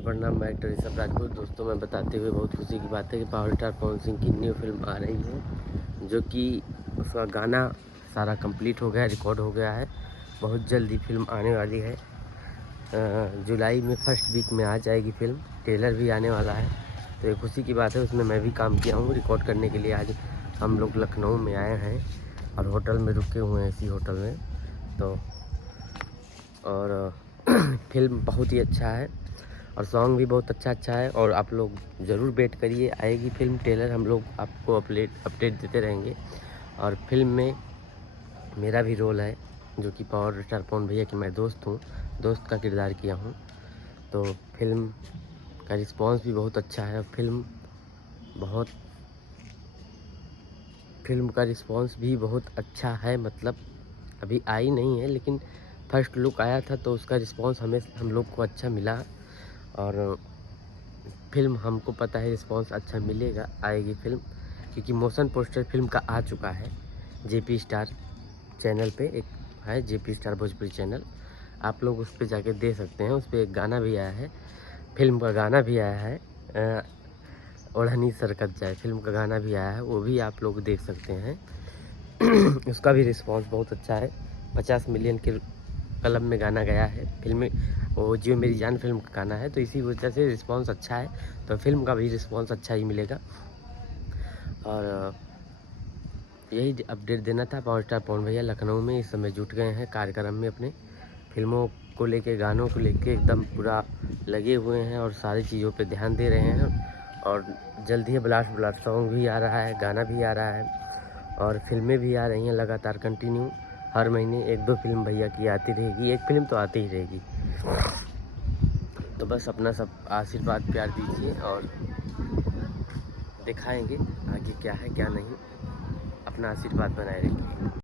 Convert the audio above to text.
प्रणाम, मैं एक्टर ऋषभ राजपूत। दोस्तों, मैं बताते हुए बहुत खुशी की बात है कि पावर स्टार पवन सिंह की न्यू फिल्म आ रही है, जो कि उसका गाना सारा कंप्लीट हो गया है, रिकॉर्ड हो गया है। बहुत जल्दी फिल्म आने वाली है। जुलाई में फर्स्ट वीक में आ जाएगी फिल्म। ट्रेलर भी आने वाला है, तो ये खुशी की बात है। उसमें मैं भी काम किया हूँ रिकॉर्ड करने के लिए। आज हम लोग लखनऊ में आए हैं और होटल में रुके हुए हैं, इसी होटल में। तो और फिल्म बहुत ही अच्छा है और सॉन्ग भी बहुत अच्छा है। और आप लोग ज़रूर वेट करिए, आएगी फिल्म। ट्रेलर हम लोग आपको अपडेट देते रहेंगे। और फिल्म में मेरा भी रोल है, जो कि पावर स्टार पवन भैया की मैं दोस्त हूँ, दोस्त का किरदार किया हूँ। तो फिल्म का रिस्पांस भी बहुत अच्छा है। फिल्म का रिस्पांस भी बहुत अच्छा है, मतलब अभी आई नहीं है, लेकिन फर्स्ट लुक आया था तो उसका रिस्पांस हम लोग को अच्छा मिला। और फिल्म हमको पता है रिस्पांस अच्छा मिलेगा, आएगी फिल्म, क्योंकि मोशन पोस्टर फिल्म का आ चुका है। जेपी स्टार चैनल पे एक है, जेपी स्टार भोजपुरी चैनल, आप लोग उस पर जाके दे सकते हैं। उस पर एक गाना भी आया है, फिल्म का गाना भी आया है। ओढ़नी सरकत जाए फिल्म का गाना भी आया है, वो भी आप लोग देख सकते हैं। उसका भी रिस्पांस बहुत अच्छा है। 50 मिलियन के कलम में गाना गया है फिल्म में, वो जियो मेरी जान फिल्म का गाना है, तो इसी वजह से रिस्पांस अच्छा है। तो फिल्म का भी रिस्पांस अच्छा ही मिलेगा। और यही अपडेट देना था। पावर स्टार पवन भैया लखनऊ में इस समय जुट गए हैं कार्यक्रम में, अपने फिल्मों को लेके, गानों को लेके एकदम पूरा लगे हुए हैं और सारी चीज़ों पे ध्यान दे रहे हैं। और जल्द ही ब्लास्ट सॉन्ग भी आ रहा है, गाना भी आ रहा है और फिल्में भी आ रही हैं लगातार कंटिन्यू। हर महीने 1-2 फिल्म भैया की आती रहेगी, एक फिल्म तो आती ही रहेगी। तो बस अपना सब आशीर्वाद प्यार दीजिए और दिखाएंगे आगे क्या है क्या नहीं। अपना आशीर्वाद बनाए रखिए।